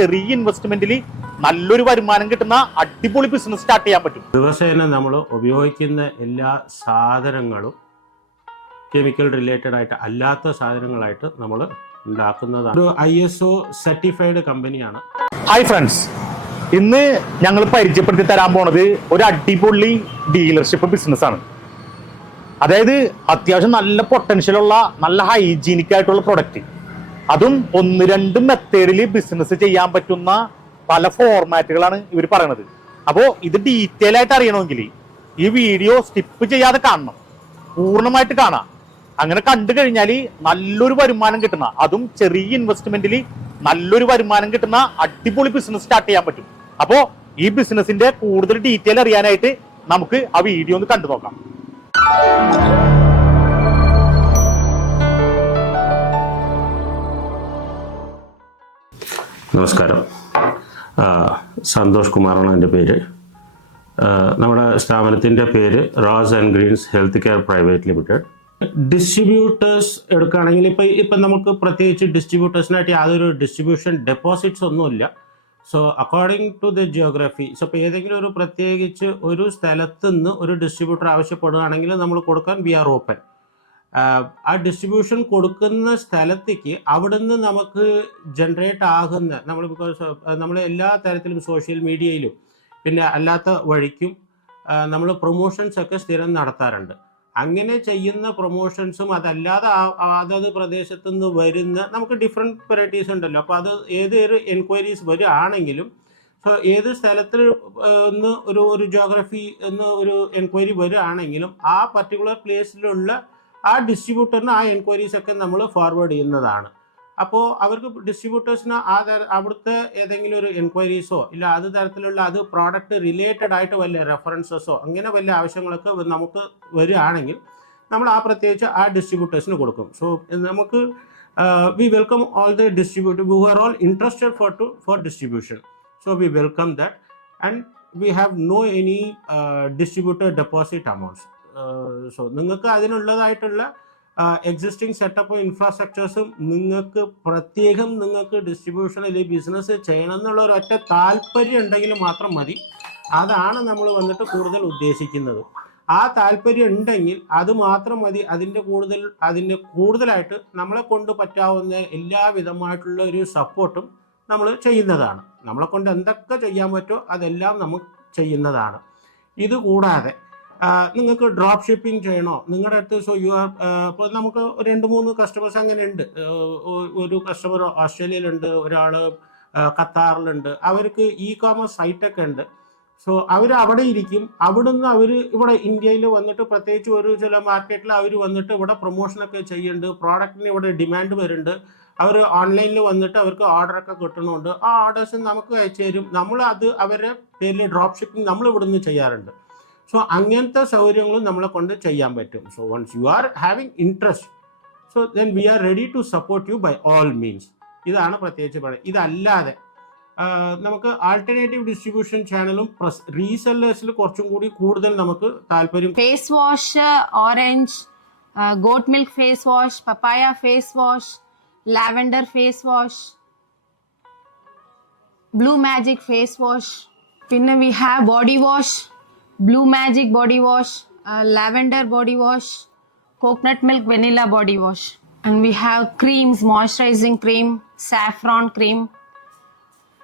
ചെറിയ ഇൻവെസ്റ്റ്മെന്റിൽ നല്ലൊരു വരുമാനം കിട്ടുന്ന അടിപൊളി ബിസിനസ് സ്റ്റാർട്ട് ചെയ്യാൻ പറ്റും. ദിവസേന നമ്മൾ ഉപയോഗിക്കുന്ന എല്ലാ സാധനങ്ങളും കെമിക്കൽ റിലേറ്റഡ് ആയിട്ട് അല്ലാത്ത സാധനങ്ങളായിട്ട് നമ്മൾ ഉണ്ടാക്കുന്നതാണ്. ഒരു ഐ എസ് ഒ സർട്ടിഫൈഡ് കമ്പനിയാണ് ഹായ് ഫ്രണ്ട്സ് ഇന്ന് ഞങ്ങൾ പരിചയപ്പെടുത്തി തരാൻ പോണത് ഒരു അടിപൊളി ഡീലർഷിപ്പ് ബിസിനസ് ആണ്. അതായത് അത്യാവശ്യം നല്ല പൊട്ടൻഷ്യൽ ഉള്ള നല്ല ഹൈജീനിക് ആയിട്ടുള്ള പ്രൊഡക്റ്റ് അതും ഒന്ന് രണ്ട് മെത്തേഡിൽ ബിസിനസ് ചെയ്യാൻ പറ്റുന്ന പല ഫോർമാറ്റുകളാണ് ഇവർ പറയണത്. അപ്പോൾ ഇത് ഡീറ്റെയിൽ ആയിട്ട് അറിയണമെങ്കിൽ ഈ വീഡിയോ സ്കിപ്പ് ചെയ്യാതെ കാണണം. പൂർണമായിട്ട് കാണാം. അങ്ങനെ കണ്ടു കഴിഞ്ഞാൽ നല്ലൊരു വരുമാനം കിട്ടുന്ന അതും ചെറിയ ഇൻവെസ്റ്റ്മെന്റിൽ നല്ലൊരു വരുമാനം കിട്ടുന്ന അടിപൊളി ബിസിനസ് സ്റ്റാർട്ട് ചെയ്യാൻ പറ്റും. അപ്പോൾ ഈ ബിസിനസിന്റെ കൂടുതൽ ഡീറ്റെയിൽ അറിയാനായിട്ട് നമുക്ക് ആ വീഡിയോ ഒന്ന് കണ്ടു നോക്കാം. നമസ്കാരം. സന്തോഷ് കുമാറാണ് എന്റെ പേര്. നമ്മുടെ സ്ഥാപനത്തിന്റെ പേര് rose and greens health care private limited distributors എടുക്കുകയാണെങ്കിൽ ഇപ്പം ഇപ്പം നമുക്ക് പ്രത്യേകിച്ച് ഡിസ്ട്രിബ്യൂട്ടേഴ്സിനായിട്ട് യാതൊരു ഡിസ്ട്രിബ്യൂഷൻ ഡെപ്പോസിറ്റ്സ് ഒന്നുമില്ല. So according to the geography so ഇപ്പോൾ ഏതെങ്കിലും ഒരു പ്രത്യേകിച്ച് ഒരു സ്ഥലത്ത് നിന്ന് ഒരു ഡിസ്ട്രിബ്യൂട്ടർ ആവശ്യപ്പെടുകയാണെങ്കിൽ നമ്മൾ കൊടുക്കാൻ വി ആർ ഓപ്പൺ ആ ഡിസ്ട്രിബ്യൂഷൻ കൊടുക്കുന്ന സ്ഥലത്തേക്ക് അവിടുന്ന് നമുക്ക് ജനറേറ്റ് ആകുന്ന നമ്മൾ ബിക്കോസ് നമ്മൾ എല്ലാ തരത്തിലും സോഷ്യൽ മീഡിയയിലും പിന്നെ അല്ലാത്ത വഴിക്കും നമ്മൾ പ്രൊമോഷൻസ് ഒക്കെ സ്ഥിരം നടത്താറുണ്ട്. അങ്ങനെ ചെയ്യുന്ന പ്രൊമോഷൻസും അതല്ലാതെ അതത് പ്രദേശത്ത് നിന്ന് വരുന്ന നമുക്ക് ഡിഫറെന്റ് വെറൈറ്റീസ് ഉണ്ടല്ലോ. അപ്പോൾ അത് ഏതൊരു എൻക്വയറീസ് വരികയാണെങ്കിലും സോ ഏത് സ്ഥലത്തിൽ നിന്ന് ഒരു ഒരു ജോഗ്രഫി എന്ന് ഒരു എൻക്വയറി വരികയാണെങ്കിലും ആ പർട്ടിക്കുലർ പ്ലേസിലുള്ള ആ ഡിസ്ട്രിബ്യൂട്ടറിന് ആ എൻക്വയറീസ് ഒക്കെ നമ്മൾ ഫോർവേഡ് ചെയ്യുന്നതാണ്. അപ്പോൾ അവർക്ക് ഡിസ്ട്രിബ്യൂട്ടേഴ്സിന് ആ തര അവിടുത്തെ ഏതെങ്കിലും ഒരു എൻക്വയറീസോ ഇല്ല അത് തരത്തിലുള്ള അത് പ്രോഡക്റ്റ് റിലേറ്റഡ് ആയിട്ട് വല്ല റെഫറൻസസോ അങ്ങനെ വല്ല ആവശ്യങ്ങളൊക്കെ നമുക്ക് വരികയാണെങ്കിൽ നമ്മൾ ആ പ്രത്യേകിച്ച് ആ ഡിസ്ട്രിബ്യൂട്ടേഴ്സിന് കൊടുക്കും. സോ നമുക്ക് we welcome all the distributor we are all interested for to for distribution so we welcome that and we have no any distributor deposit amounts so നിങ്ങൾക്ക് അതിനുള്ളതായിട്ടുള്ള എക്സിസ്റ്റിംഗ് സെറ്റപ്പും ഇൻഫ്രാസ്ട്രക്ചേഴ്സും നിങ്ങൾക്ക് പ്രത്യേകം നിങ്ങൾക്ക് ഡിസ്ട്രിബ്യൂഷൻ അല്ലെങ്കിൽ ബിസിനസ് ചെയ്യണം എന്നുള്ള ഒരു ഒറ്റ താല്പര്യം ഉണ്ടെങ്കിൽ മാത്രം മതി. അതാണ് നമ്മൾ വന്നിട്ട് കൂടുതൽ ഉദ്ദേശിക്കുന്നത്. ആ താല്പര്യം ഉണ്ടെങ്കിൽ അത് മാത്രം മതി. അതിന്റെ കൂടുതൽ അതിന്റെ കൂടുതലായിട്ട് നമ്മളെ കൊണ്ട് പറ്റാവുന്ന എല്ലാവിധമായിട്ടുള്ള ഒരു സപ്പോർട്ടും നമ്മൾ ചെയ്യുന്നതാണ്. നമ്മളെ കൊണ്ട് എന്തൊക്കെ ചെയ്യാൻ പറ്റുമോ അതെല്ലാം നമുക്ക് ചെയ്യുന്നതാണ്. ഇത് കൂടാതെ നിങ്ങൾക്ക് ഡ്രോപ്പ് ഷിപ്പിംഗ് ചെയ്യണോ? നിങ്ങളുടെ അടുത്ത് സോ യു ആർ ഇപ്പോൾ നമുക്ക് രണ്ട് മൂന്ന് കസ്റ്റമേഴ്സ് അങ്ങനെ ഉണ്ട് ഒരു കസ്റ്റമർ ഓസ്ട്രേലിയയിലുണ്ട് ഒരാൾ ഖത്താറിലുണ്ട്. അവർക്ക് ഇ കോമേഴ്സ് സൈറ്റൊക്കെ ഉണ്ട്. സോ അവർ അവിടെ ഇരിക്കും. അവിടുന്ന് അവർ ഇവിടെ ഇന്ത്യയിൽ വന്നിട്ട് പ്രത്യേകിച്ച് ഒരു ചില മാർക്കറ്റിൽ അവർ വന്നിട്ട് ഇവിടെ പ്രൊമോഷനൊക്കെ ചെയ്യുന്നുണ്ട് പ്രോഡക്റ്റിന് ഇവിടെ ഡിമാൻഡ് വരുന്നുണ്ട് അവർ ഓൺലൈനിൽ വന്നിട്ട് അവർക്ക് ഓർഡറൊക്കെ കിട്ടണമുണ്ട് ആ ഓർഡേഴ്സ് നമുക്ക് അയച്ചു തരും. നമ്മൾ അത് അവരുടെ പേരിൽ ഡ്രോപ്പ് ഷിപ്പിംഗ് നമ്മൾ ഇവിടുന്ന് ചെയ്യാറുണ്ട്. സോ അങ്ങനത്തെ സൗകര്യങ്ങളും നമ്മളെ കൊണ്ട് ചെയ്യാൻ പറ്റും. So once you are having interest so then we are ready to support you by all means ഇതാണ് പ്രത്യേകിച്ച് പറയുന്നത്. ഇതല്ലാതെ നമുക്ക് ആൾട്ടർനേറ്റീവ് ഡിസ്ട്രിബ്യൂഷൻ ചാനലും റീസെല്ലേഴ്സിൽ കുറച്ചും കൂടി കൂടുതൽ നമുക്ക് താല്പര്യം. Face wash orange orange milk face wash papaya face wash face face wash blue magic face wash പിന്നെ we have body wash. blue magic body wash uh, lavender body wash coconut milk vanilla body wash and we have creams moisturizing cream saffron cream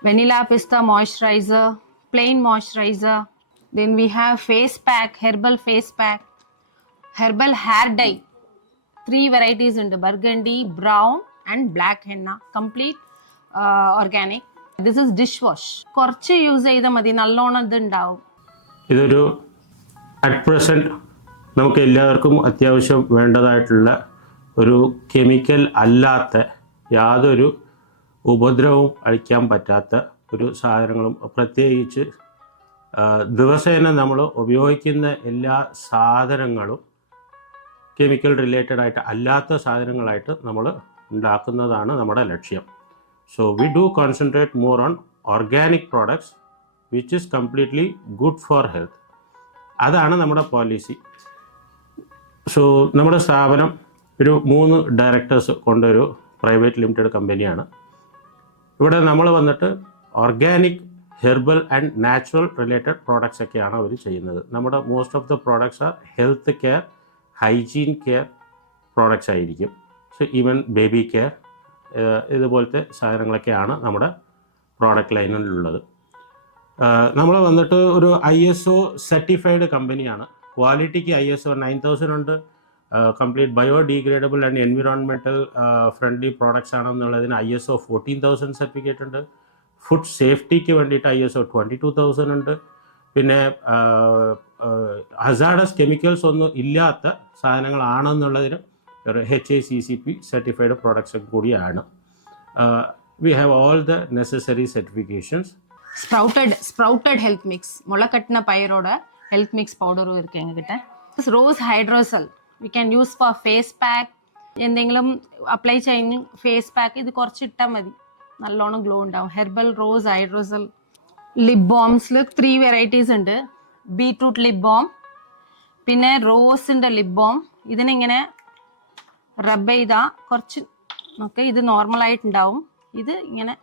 vanilla pista moisturizer plain moisturizer then we have face pack herbal face pack herbal hair dye three varieties ഉണ്ട് burgundy brown and black henna complete uh, organic this is dish wash കുറച്ച് use ചെയ്താൽ മതി നല്ലോണം ഇത് ഉണ്ടാവും ഇതൊരു at present നമുക്ക് എല്ലാവർക്കും അത്യാവശ്യം വേണ്ടതായിട്ടുള്ള ഒരു കെമിക്കൽ അല്ലാത്ത യാതൊരു ഉപദ്രവവും അഴിക്കാൻ പറ്റാത്ത ഒരു സാധനങ്ങളും പ്രത്യേകിച്ച് ദിവസേന നമ്മൾ ഉപയോഗിക്കുന്ന എല്ലാ സാധനങ്ങളും കെമിക്കൽ റിലേറ്റഡ് ആയിട്ട് അല്ലാത്ത സാധനങ്ങളായിട്ട് നമ്മൾ ഉണ്ടാക്കുന്നതാണ് നമ്മുടെ ലക്ഷ്യം. So we do concentrate more on organic products which is completely good for health അതാണ് നമ്മുടെ പോളിസി സോ നമ്മുടെ സ്ഥാപനം ഒരു മൂന്ന് ഡയറക്ടേഴ്സ് കൊണ്ടൊരു പ്രൈവറ്റ് ലിമിറ്റഡ് കമ്പനിയാണ് ഇവിടെ നമ്മൾ വന്നിട്ട് organic herbal and natural related products ഒക്കെയാണ് അവർ ചെയ്യുന്നത്. നമ്മുടെ most of the products are health care hygiene care products ആയിരിക്കും. സോ ഈവൻ ബേബി കെയർ ഇതുപോലത്തെ സാധനങ്ങളൊക്കെയാണ് നമ്മുടെ പ്രോഡക്റ്റ് ലൈനിലുള്ളത് നമ്മൾ വന്നിട്ട് ഒരു ഐ എസ് ഒ സർട്ടിഫൈഡ് കമ്പനിയാണ് ക്വാളിറ്റിക്ക് I S O nine thousand ഉണ്ട്. Complete biodegradable and environmental friendly products ആണെന്നുള്ളതിന് I S O fourteen thousand certificate ഉണ്ട്. ഫുഡ് സേഫ്റ്റിക്ക് വേണ്ടിയിട്ട് I S O twenty two thousand ഉണ്ട്. പിന്നെ ഹസാഡസ് കെമിക്കൽസ് ഒന്നും ഇല്ലാത്ത സാധനങ്ങളാണെന്നുള്ളതിന് ഒരു H I C C P certified products കൂടിയാണ്. We have all the necessary certifications sprouted sprouted health mix முளைக்கட்டின பயிரோட ஹெல்த் மிக்ஸ் பவுடரும் இருக்கு எங்ககிட்ட rose hydrosol we can use for face pack എന്തെങ്കിലും അപ്ലൈ ചെയ്യുന്ന ഫേസ് പാക്ക് ഇത് കുറച്ച് ഇട്ടാൽ മതി നല്ലോണം ഗ്ലോ ഉണ്ടാവും herbal rose hydrosol lip ബാംസിൽ three varieties ഉണ്ട് ബീട്രൂട്ട് ലിപ് ബാം പിന്നെ റോസിൻ്റെ ലിപ് ബാം ഇതിനിങ്ങനെ റബ്ബ് ചെയ്താൽ കുറച്ച് ഓക്കെ ഇത് നോർമലായിട്ടുണ്ടാവും ഇത് ഇങ്ങനെ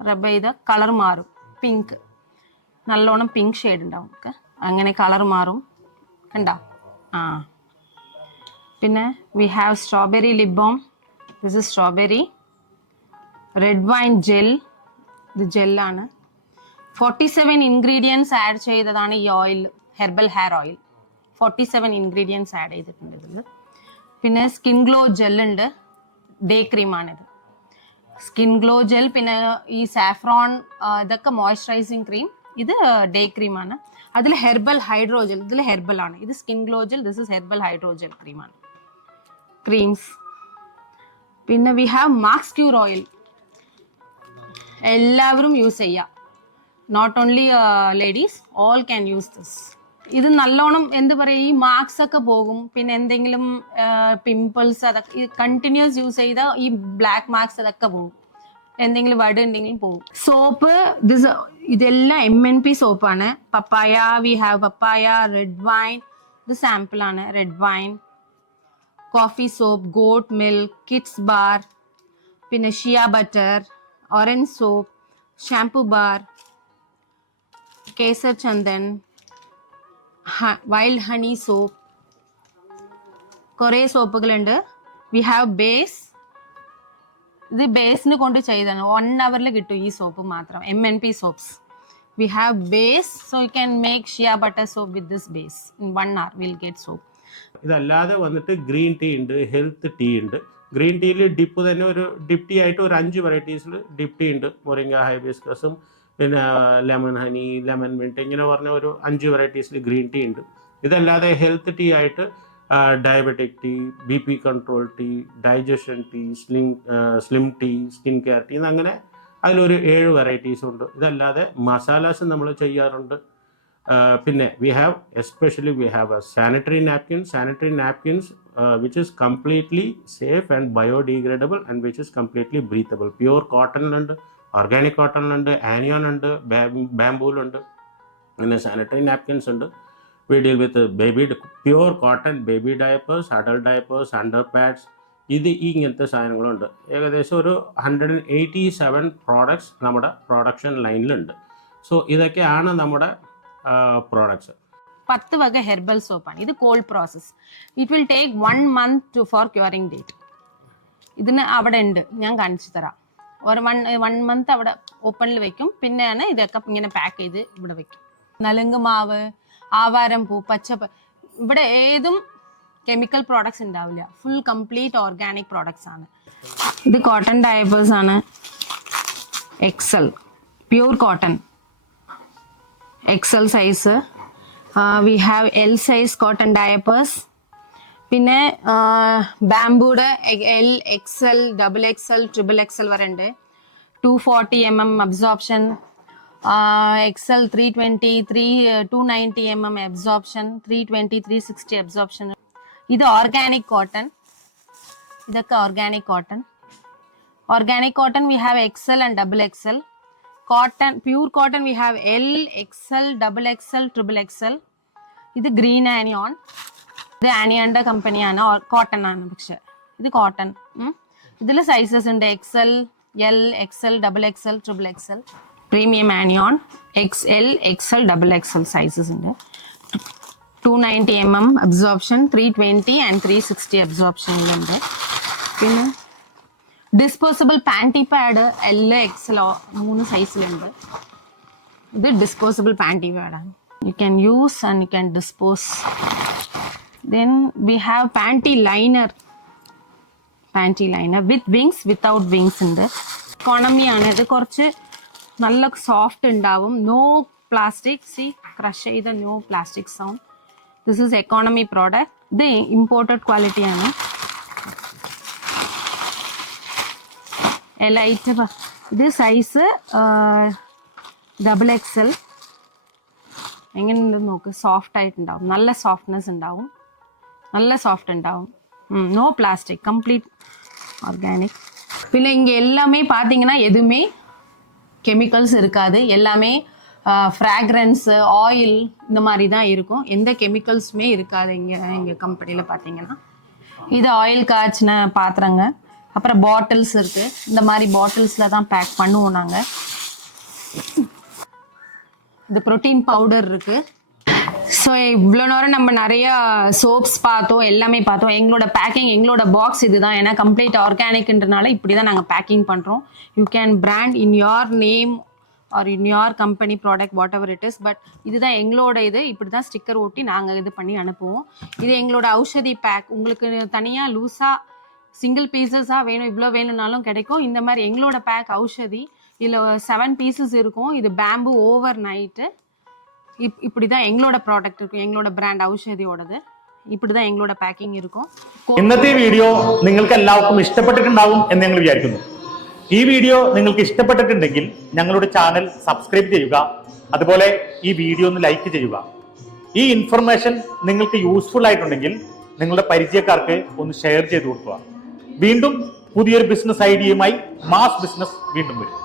റബ്ബ് ചെയ്ത കളർ മാറും. പിങ്ക് നല്ലോണം പിങ്ക് ഷെയ്ഡ് ഉണ്ടാവും. അങ്ങനെ കളർ മാറും. കണ്ട? ആ. പിന്നെ we have strawberry lip balm this is strawberry red wine gel ഇത് ജെല്ലാണ് ഫോർട്ടി സെവൻ ഇൻഗ്രീഡിയൻസ് ആഡ് ചെയ്തതാണ് ഈ oil herbal hair oil forty seven ingredients add ചെയ്തിട്ടുണ്ട് ഇതിൽ പിന്നെ സ്കിൻ ഗ്ലോ ജെല്ലുണ്ട് ഡേ ക്രീമാണിത് സ്കിൻ ഗ്ലോ ജെൽ പിന്നെ ഈ സാഫ്രോൺ ഇതൊക്കെ മോയ്സ്ചറൈസിങ് ക്രീം. ഇത് ഡേ ക്രീമാണ്. അതിൽ ഹെർബൽ ഹൈഡ്രോജൽ ഇതിൽ ഹെർബൽ ആണ്. ഇത് skin glow gel this is herbal hydrogel ക്രീമാണ്. ക്രീംസ്. പിന്നെ we have max cure oil. എല്ലാവരും യൂസ് ചെയ്യാം. Not only ladies all can use this ഇത് നല്ലോണം എന്ത് പറയുക ഈ മാർക്സ് ഒക്കെ പോകും. പിന്നെ എന്തെങ്കിലും പിമ്പിൾസ് അതൊക്കെ കണ്ടിന്യൂസ് യൂസ് ചെയ്താൽ ഈ ബ്ലാക്ക് മാർക്സ് അതൊക്കെ പോകും. എന്തെങ്കിലും വട് ഉണ്ടെങ്കിലും പോകും. സോപ്പ് ദിസ് ഇതെല്ലാം M N P സോപ്പാണ് papaya we have papaya red wine ഇത് സാമ്പിൾ ആണ്. Red wine coffee soap goat milk kids bar പിന്നെ shea butter orange soap shampoo bar kesar chandan wild honey soap കുറേ സോപ്പുകളുണ്ട്. We have base ഇത് ബേസിന് കൊണ്ട് ചെയ്താണ് one അവറിൽ കിട്ടും ഈ സോപ്പ് മാത്രം. M N P soaps we have base so you can make shea butter soap with this base in one hour will get soap ഇതല്ലാതെ വന്നിട്ട് ഗ്രീൻ ടീ ഉണ്ട് ഹെൽത്ത് ടീ ഉണ്ട്. ഗ്രീൻ ടീയിൽ ഡിപ്പ് തന്നെ ഒരു ഡിപ്റ്റി ആയിട്ട് ഒരു അഞ്ച് വെറൈറ്റീസിൽ ഡിപ്റ്റി ഉണ്ട്. മൊറിങ്ക ഹൈബിസ്കസും പിന്നെ ലെമൺ ഹണി ലെമൺ മിന്റ് ഇങ്ങനെ പറഞ്ഞ ഒരു അഞ്ച് വെറൈറ്റീസിൽ ഗ്രീൻ ടീ ഉണ്ട്. ഇതല്ലാതെ ഹെൽത്ത് ടീ ആയിട്ട് diabetic tea B P control tea digestion tea slim slim tea skin care tea അങ്ങനെ അതിലൊരു ഏഴ് വെറൈറ്റീസ് ഉണ്ട്. ഇതല്ലാതെ മസാലാസ് നമ്മൾ ചെയ്യാറുണ്ട്. പിന്നെ we have especially we have a sanitary napkins sanitary napkins which is completely safe and biodegradable and which is completely breathable pure കോട്ടണിലുണ്ട് organic കോട്ടണിലുണ്ട് anion ഉണ്ട് ബാംബൂലുണ്ട് പിന്നെ സാനിറ്ററി നാപ്കിൻസ് ഉണ്ട്. We deal with baby pure cotton baby diapers adult diapers under pads ഇത് ഈ ഇങ്ങനത്തെ സാധനങ്ങളുണ്ട്. ഏകദേശം ഒരു hundred and eighty seven products നമ്മുടെ പ്രൊഡക്ഷൻ ലൈനിലുണ്ട് സോ ഇതൊക്കെയാണ് നമ്മുടെ പ്രോഡക്ട്സ് പത്ത് വക ഹെർബൽ സോപ്പാണ് ഇത് cold process it will take one month to for curing date ഇതിന് അവിടെ ഉണ്ട് ഞാൻ കാണിച്ചു തരാം. ഒരു വൺ വൺ മന്ത് അവിടെ ഓപ്പണിൽ വെക്കും. പിന്നെയാണ് ഇതൊക്കെ ഇങ്ങനെ പാക്ക് ചെയ്ത് ഇവിടെ വെക്കും. നലുങ്ക് മാവ് ആവാരം പൂ പച്ചപ്പ് ഇവിടെ ഏതും കെമിക്കൽ പ്രോഡക്ട്സ് ഉണ്ടാവില്ല. ഫുൾ കംപ്ലീറ്റ് ഓർഗാനിക് പ്രോഡക്ട്സ് ആണ്. ഇത് കോട്ടൺ ഡയപ്പേഴ്സ് ആണ്. XL pure cotton XL size we have L size cotton diapers പിന്നെ ബാംബൂടെ L XL double XL triple XL വരെ ഉണ്ട്. Two forty M M absorption XL three twenty three two ninety M M absorption three twenty three sixty absorption ഇത് organic cotton ഇതൊക്കെ organic cotton organic cotton we have xl and double xl cotton pure cotton we have l xl double xl triple xl ഇത് green anion ഇത് ആനിയാണ്ട കമ്പനിയാണ്. Cotton ആണ് പക്ഷെ. ഇത് cotton ഇതിൽ സൈസസ് ഉണ്ട്. XL L, XL, double XL, triple XL. Premium X L XL, double XL sizes ഉണ്ട്. 290 mm ത്രീ 320 ആൻഡ് 360 സിക്സ്റ്റി ഉണ്ട്. പിന്നെ ഡിസ്പോസിബിൾ പാന്റി പാഡ് എൽ എക്സലോ മൂന്ന് സൈസിലുണ്ട് ഇത് disposable panty പാഡാണ് you can use and you can dispose then we have panty liner panty liner with wings without wings ഉണ്ട്. എക്കോണമിയാണ് ഇത് കുറച്ച് നല്ല സോഫ്റ്റ് ഉണ്ടാവും. നോ പ്ലാസ്റ്റിക് സി ക്രഷ് ചെയ്ത no plastic sound this is economy product ഇത് imported ക്വാളിറ്റിയാണ് ലൈറ്റ് ഇത് സൈസ് ഡബിൾ എക്സൽ എങ്ങനെയുണ്ടെന്ന് നോക്ക്. സോഫ്റ്റ് ആയിട്ടുണ്ടാവും. നല്ല സോഫ്റ്റ്നെസ് ഉണ്ടാവും. நல்ல சாஃப்ட் ஆகும் ம் நோ பிளாஸ்டிக் கம்ப்ளீட் ஆர்கானிக் பின்ன இங்கே எல்லாமே பார்த்தீங்கன்னா எதுவுமே கெமிக்கல்ஸ் இருக்காது. எல்லாமே ஃப்ராக்ரன்ஸு ஆயில் இந்த மாதிரி தான் இருக்கும். எந்த கெமிக்கல்ஸுமே இருக்காது இங்கே எங்கள் கம்பெனியில் பார்த்தீங்கன்னா இது ஆயில் காய்ச்சின பாத்திரங்க. அப்புறம் பாட்டில்ஸ் இருக்குது இந்த மாதிரி பாட்டில்ஸில் தான் பேக் பண்ணுவோம் நாங்கள் இந்த ப்ரோட்டீன் பவுடர் இருக்குது ஸோ இவ்வளோ நேரம் நம்ம நிறைய சோப்ஸ் பார்த்தோம் எல்லாமே பார்த்தோம். எங்களோட பேக்கிங் எங்களோட பாக்ஸ் இதுதான். ஏன்னா கம்ப்ளீட் ஆர்கானிக்ன்றனால இப்படி தான் நாங்கள் பேக்கிங் பண்ணுறோம் you can brand in your name or in your company product what ever it is but இதுதான் எங்களோட இது. இப்படி தான் ஸ்டிக்கர் ஒட்டி நாங்கள் இது பண்ணி அனுப்புவோம். இது எங்களோட ஔஷதி பேக் உங்களுக்கு தனியாக லூஸாக சிங்கிள் பீசஸாக வேணும் இவ்வளோ வேணும்னாலும் கிடைக்கும். இந்த மாதிரி எங்களோட பேக் ஔஷதி. இதில் செவன் பீசஸ் இருக்கும். இது பேம்பு ஓவர் நைட்டு இப் இப்படி தான் எங்களோட ப்ராடக்ட் இருக்கும் எங்களோட பிராண்ட் ஔஷதியோடது இப்படி தான் எங்களோட பேக்கிங் இருக்கும் ഇന്നത്തെ വീഡിയോ നിങ്ങൾക്ക് എല്ലാവർക്കും ഇഷ്ടപ്പെട്ടിട്ടുണ്ടാവും എന്ന് ഞങ്ങൾ വിചാരിക്കുന്നു ഈ വീഡിയോ നിങ്ങൾക്ക് ഇഷ്ടപ്പെട്ടിട്ടുണ്ടെങ്കിൽ ഞങ്ങളുടെ ചാനൽ സബ്സ്ക്രൈബ് ചെയ്യുക അതുപോലെ ഈ വീഡിയോ ഒന്ന് ലൈക്ക് ചെയ്യുക ഈ ഇൻഫർമേഷൻ നിങ്ങൾക്ക് യൂസ്ഫുൾ ആയിട്ടുണ്ടെങ്കിൽ നിങ്ങളുടെ പരിചയക്കാർക്ക് ഒന്ന് ഷെയർ ചെയ്ത് കൊടുക്കുക വീണ്ടും പുതിയൊരു ബിസിനസ് ഐഡിയയുമായി മാസ് ബിസിനസ് വീണ്ടും വരും